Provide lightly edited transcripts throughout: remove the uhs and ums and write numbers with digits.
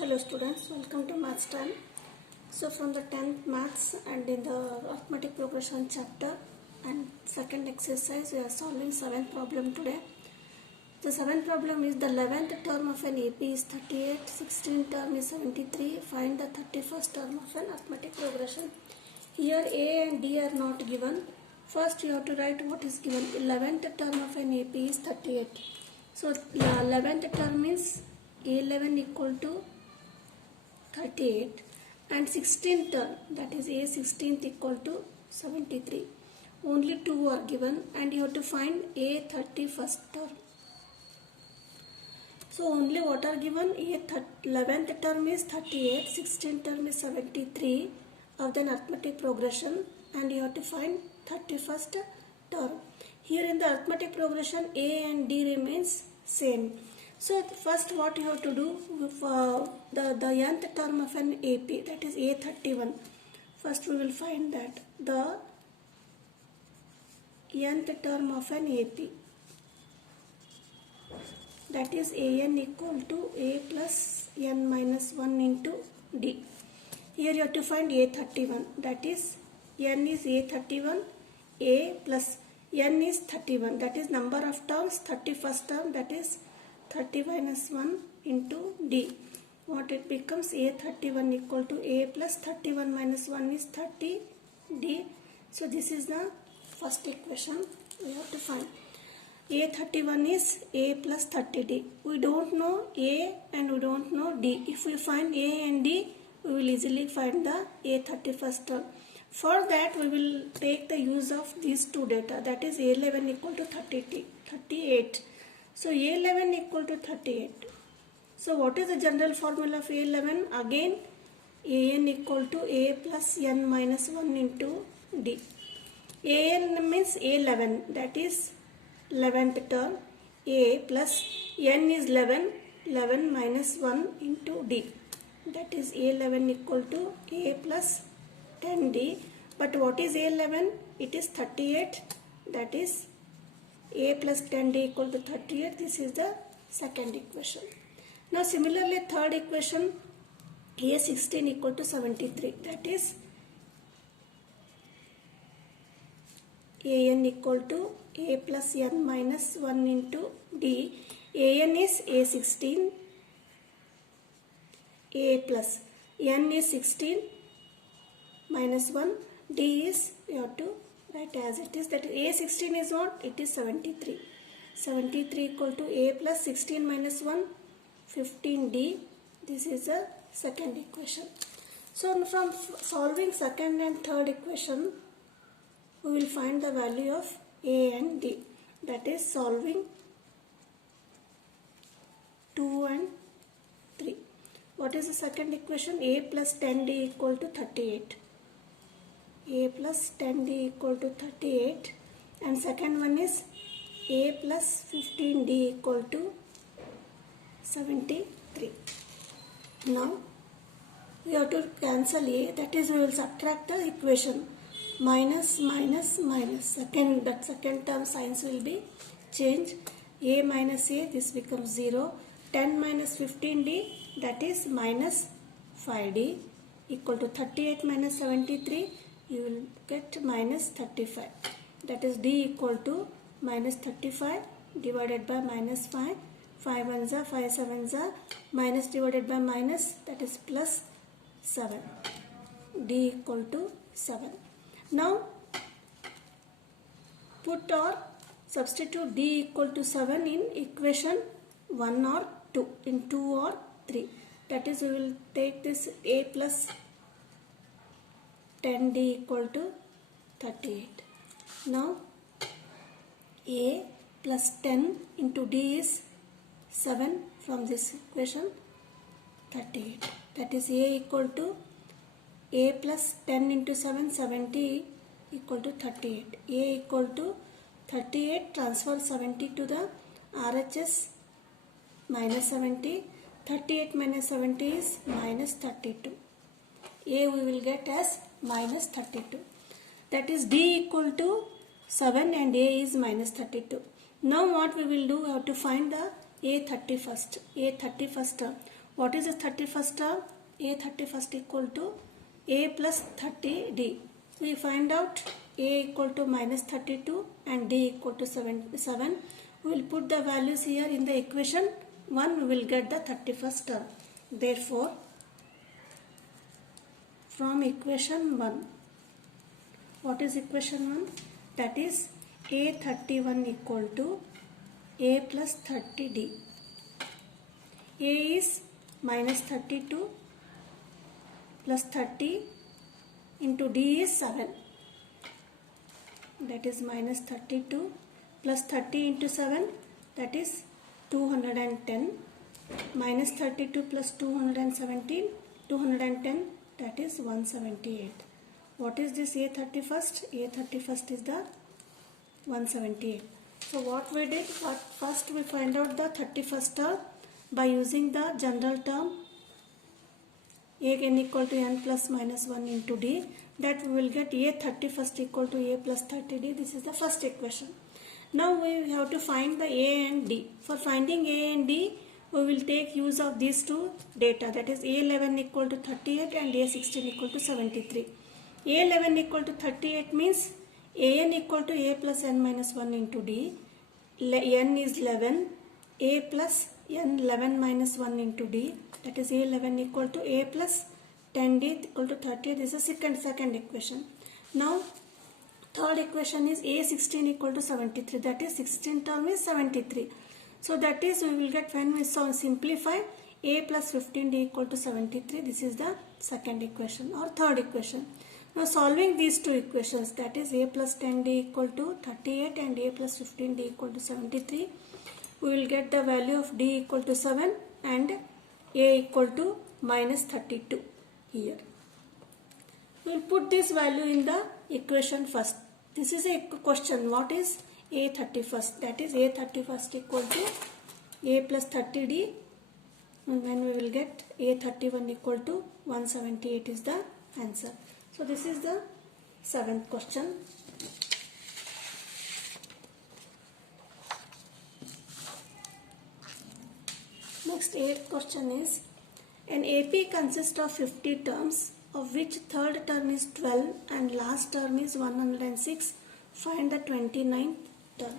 Hello students, welcome to Maths Time. So from the 10th Maths and in the Arithmetic Progression chapter and second exercise we are solving 7th problem today. The 7th problem is the 11th term of an AP is 38, 16th term is 73, find the 31st term of an arithmetic progression. Here A and D are not given. First you have to write what is given. 11th term of an AP is 38. So the 11th term is A11 equal to 38 and 16th term, that is A16th equal to 73. Only two are given and you have to find A31st term. So only what are given? 11th term is 38, 16th term is 73 of the arithmetic progression and you have to find 31st term. Here in the arithmetic progression A and D remains same. So first what you have to do for the nth term of an AP, that is A31. First we will find that the nth term of an AP, that is AN equal to A plus N minus 1 into D. Here you have to find A31, that is N is A31, A plus N is 31, that is number of terms, 31st term, that is 30 minus 1 into D. What it becomes? A31 equal to A plus 31 minus 1 is 30 D. So this is the first equation we have to find. A31 is A plus 30D. We don't know A and we don't know D. If we find A and D, we will easily find the A31st term. For that we will take the use of these two data, that is A11 equal to 38. So A11 equal to 38. So what is the general formula of A11? Again AN equal to A plus N minus 1 into D. AN means A11, that is 11th term. A plus N is 11 minus 1 into D. That is A11 equal to A plus 10D. But what is A11? It is 38, that is A plus 10D equal to 38. This is the second equation. Now similarly third equation, A16 equal to 73, that is AN equal to A plus N minus 1 into D. AN is A16, A plus N is 16 minus 1, D is, we have to write as it is, that A16 is what? It is 73. 73 equal to A plus 16 minus 1, 15D. This is the second equation. So from solving second and third equation, we will find the value of A and D. That is solving 2 and 3. What is the second equation? A plus 10D equal to 38. A plus 10D equal to 38 and second one is A plus 15D equal to 73. Now we have to cancel A, that is we will subtract the equation minus. Second term signs will be changed. A minus A, this becomes 0. 10 minus 15D, that is minus 5D equal to 38 minus 73. You will get minus 35, that is D equal to minus 35 divided by minus 5, 5 ones are 5 sevens are, minus divided by minus, that is plus 7, D equal to 7. Now put or substitute D equal to 7 in equation 1 or 2, in 2 or 3, that is we will take this A plus 10D equal to 38. Now A plus 10 into D is 7 from this equation, 38. That is A equal to A plus 10 into 7, 70 equal to 38. A equal to 38, transfer 70 to the RHS, minus 70. 38 minus 70 is minus 32. A we will get as minus 32. That is D equal to 7 and A is minus 32. Now what we will do, we have to find the A31st term. What is the 31st term? A 31st equal to A plus 30D. We find out A equal to minus 32 and D equal to 7. We will put the values here in the equation 1. We will get the 31st term. Therefore, from equation 1, what is equation 1? That is A31 equal to A plus 30D. A is minus 32 plus 30 into D is 7. That is minus 32 plus 30 into 7, that is 210. Minus 32 plus 217, 210, that is 178. What is this A31st? A31st is the 178. So what we did, first we find out the 31st term by using the general term n equal to n plus minus 1 into D. That we will get A31st equal to A plus 30D. This is the first equation. Now we have to find the A and D. For finding A and D, we will take use of these two data, that is A11 equal to 38 and A16 equal to 73. A11 equal to 38 means An equal to A plus n minus 1 into D. N is 11. A plus n 11 minus 1 into D. That is A11 equal to A plus 10D equal to 30. This is second equation. Now third equation is A16 equal to 73. That is 16 term is 73. So that is we will get, when we simplify, A plus 15D equal to 73. This is the second equation or third equation. Now solving these two equations, that is A plus 10D equal to 38 and A plus 15D equal to 73. We will get the value of D equal to 7 and A equal to minus 32 here. We will put this value in the equation first. This is a question. What is A31st? That is A31st equal to A plus 30D. And when we will get A31 equal to 178 is the answer. So this is the 7th question. Next 8th question is, an AP consists of 50 terms, of which third term is 12 and last term is 106. Find the 29th term.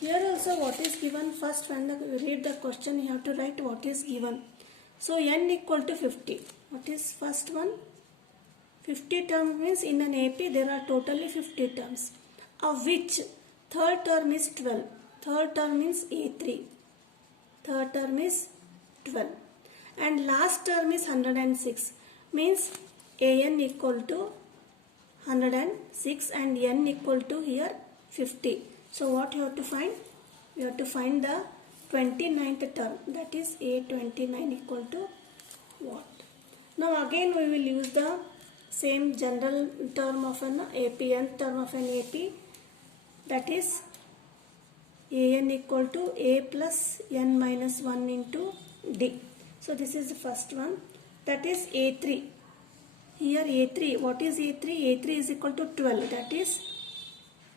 Here also what is given, first when you read the question you have to write what is given. So n equal to 50. What is first one? 50 terms means in an AP there are totally 50 terms, of which third term is 12. Third term means A3. Third term is 12. And last term is 106. Means An equal to 106 and n equal to here 50. So what you have to find? You have to find the 29th term. That is A29 equal to what? Now again we will use the same general term of an AP, nth term of an AP, that is An equal to A plus n minus 1 into D. So this is the first one, that is A3. Here A3, what is A3? A3 is equal to 12, that is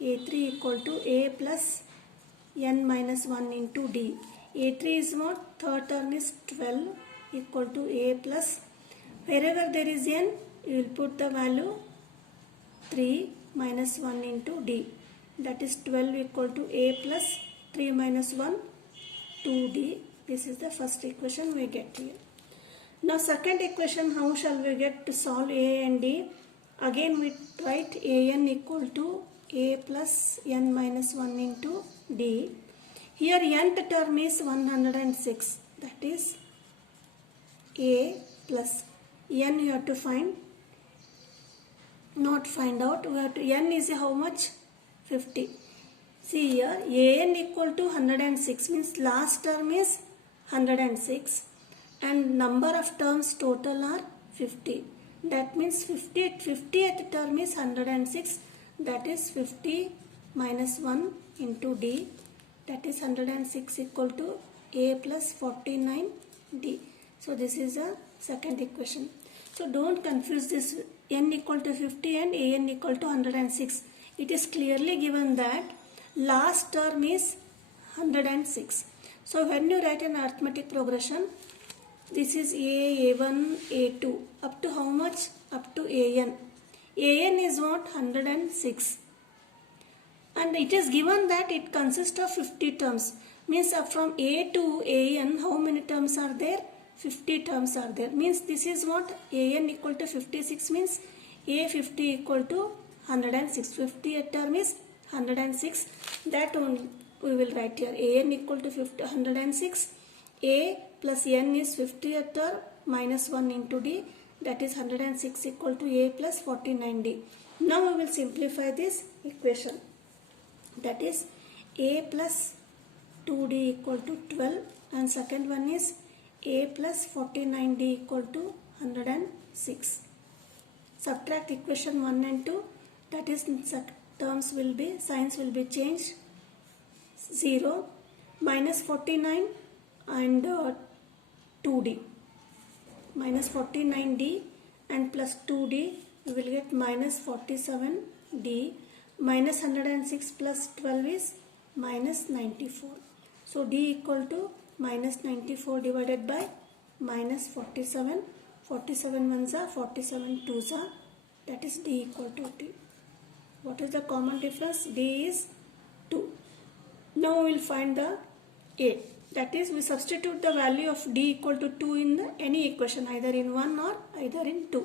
A3 equal to A plus n minus 1 into D. A3 is what? Third term is 12 equal to A plus, wherever there is n, you will put the value 3 minus 1 into D. That is 12 equal to A plus 3 minus 1, 2D. This is the first equation we get here. Now second equation, how shall we get to solve A and D? Again we write An equal to A plus n minus 1 into D. Here nth term is 106. That is A plus n you have to find. Not find out. We have to, n is how much? 50. See here, An equal to 106 means last term is 106 and number of terms total are 50. That means 50th term is 106. That is 50 minus 1 into D. That is 106 equal to A plus 49D. So this is the second equation. So don't confuse this n equal to 50 and An equal to 106. It is clearly given that last term is 106. So when you write an arithmetic progression, This is A, A1, A2. Up to how much? Up to AN. AN is what? 106. And it is given that it consists of 50 terms. Means from A to AN, how many terms are there? 50 terms are there. Means this is what? AN equal to 56 means A50 equal to 106. 50 term is 106. That one we will write here. AN equal to 106. A plus N is 50 term minus 1 into D. That is 106 equal to A plus 49D. Now we will simplify this equation. That is A plus 2D equal to 12 and second one is A plus 49D equal to 106. Subtract equation 1 and 2, that is terms will be, signs will be changed. 0 minus 49 and 2D. Minus 49D and plus 2D, we will get minus 47D. Minus 106 plus 12 is minus 94. So D equal to minus 94 divided by minus 47. 47 ones are, 47 twos are. That is D equal to D. What is the common difference? D is 2. Now we will find the A. That is, we substitute the value of D equal to 2 in any equation, either in 1 or either in 2.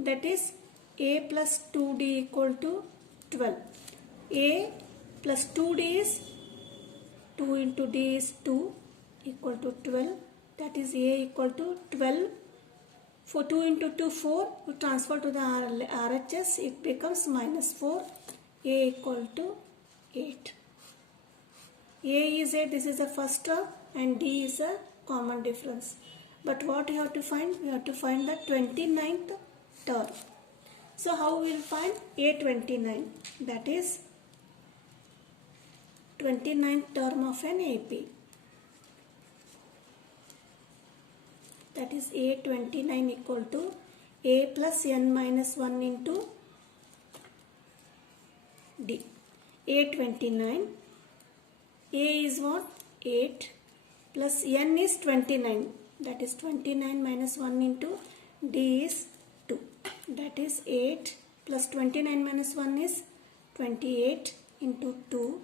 That is A plus 2D equal to 12. A plus 2D is 2 into D is 2 equal to 12. That is A equal to 12. For 2 into 2, 4. We transfer to the RHS. It becomes minus 4. A equal to 8. A is 8. This is the first term and D is a common difference. But what you have to find? We have to find the 29th term. So how we will find A29? That is 29th term of an AP. That is A29 equal to A plus N minus 1 into D. A29. A is what? 8 plus N is 29. That is 29 minus 1 into D is 2. That is 8 plus 29 minus 1 is 28 into 2.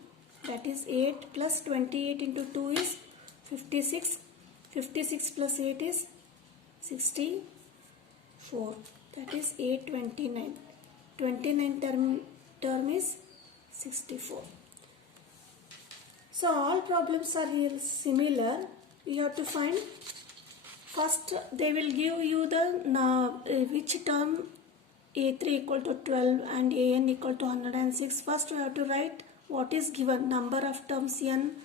That is 8 plus 28 into 2 is 56. 56 plus 8 is 64. That is 829. 29 term is 64. So all problems are here similar. You have to find, first they will give you the which term A3 equal to 12 and AN equal to 106. First you have to write what is given, number of terms N,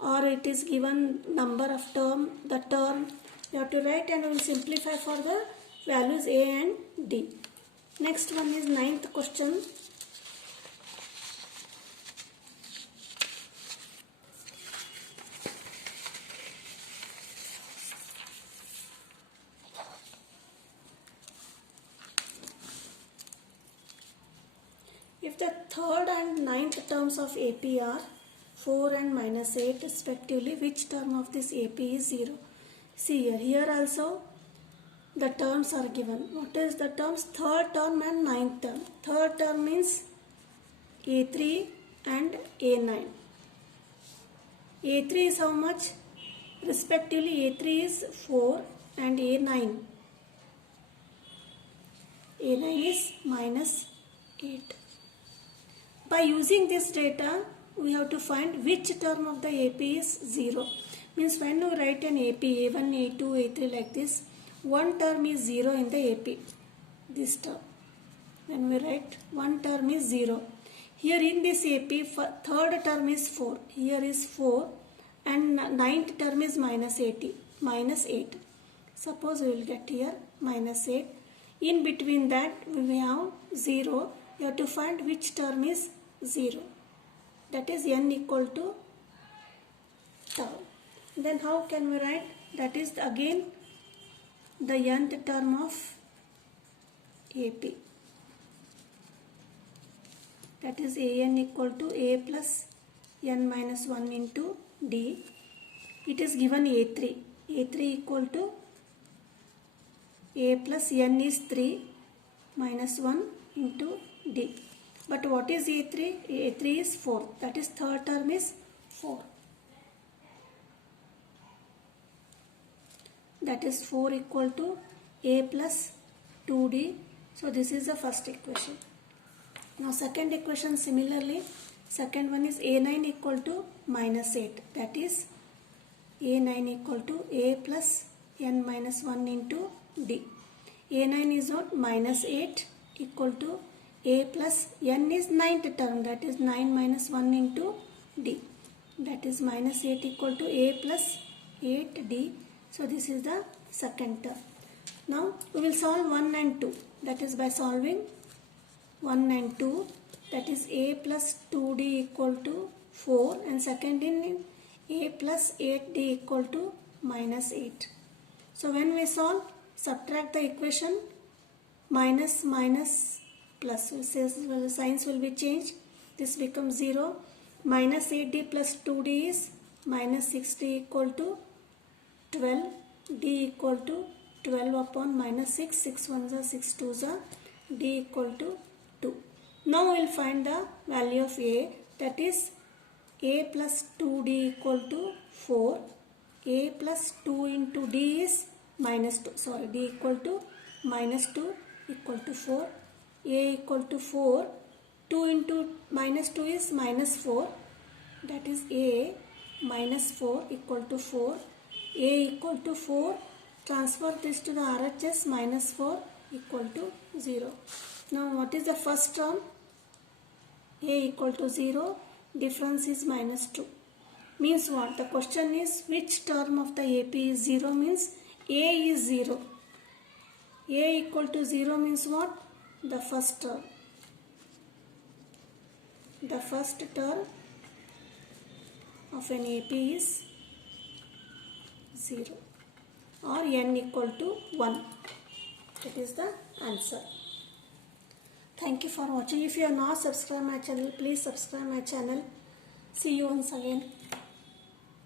or it is given number of term, the term. You have to write and we will simplify for the values A and D. Next one is 9th question. If the third and 9th terms of AP are 4 and minus 8 respectively, which term of this AP is 0? See here also the terms are given. What is the terms? Third term and 9th term. Third term means A3 and A9. A3 is how much? Respectively A3 is 4 and A9. A9 is minus 8. By using this data, we have to find which term of the AP is 0. Means when you write an AP, A1, A2, A3 like this, one term is 0 in the AP. This term. When we write one term is 0. Here in this AP, third term is 4. Here is 4 and 9th term is minus 8. Suppose we will get here minus 8. In between that we have 0. You have to find which term is 0. That is N equal to term. Then how can we write? That is again the nth term of AP. That is AN equal to A plus N minus 1 into D. It is given A3. A3 equal to a plus n is 3 minus 1 into d. But what is a3? a3 is 4. That is third term is 4. That is 4 equal to a plus 2d. So this is the first equation. Now second equation similarly. Second one is a9 equal to minus 8. That is a9 equal to a plus n minus 1 into d. a9 is what? Minus 8 equal to a plus n is ninth term. That is 9 minus 1 into d. That is minus 8 equal to a plus 8d. So this is the second term. Now we will solve 1 and 2. That is by solving 1 and 2. That is a plus 2d equal to 4. And second in a plus 8d equal to minus 8. So when we solve, subtract the equation, minus minus plus. So signs will be changed. This becomes 0. Minus 8d plus 2d is minus 6d equal to 12. d equal to 12 upon minus 6. 6 ones are 6 twos are d equal to 2. Now we will find the value of a. That is a plus 2d equal to 4. a plus 2 into d is minus 2. Sorry, d equal to minus 2 equal to 4. a equal to 4. 2 into minus 2 is minus 4. That is a minus 4 equal to 4. a equal to 4. Transfer this to the RHS, minus 4 equal to 0. Now what is the first term? A equal to 0. Difference is minus 2. Means what? The question is which term of the AP is 0 means a is 0. a equal to 0 means what? The first term. The first term of an AP is 0 or n equal to 1. That is the answer. Thank you for watching. If you are not subscribed my channel, please subscribe my channel. See you once again.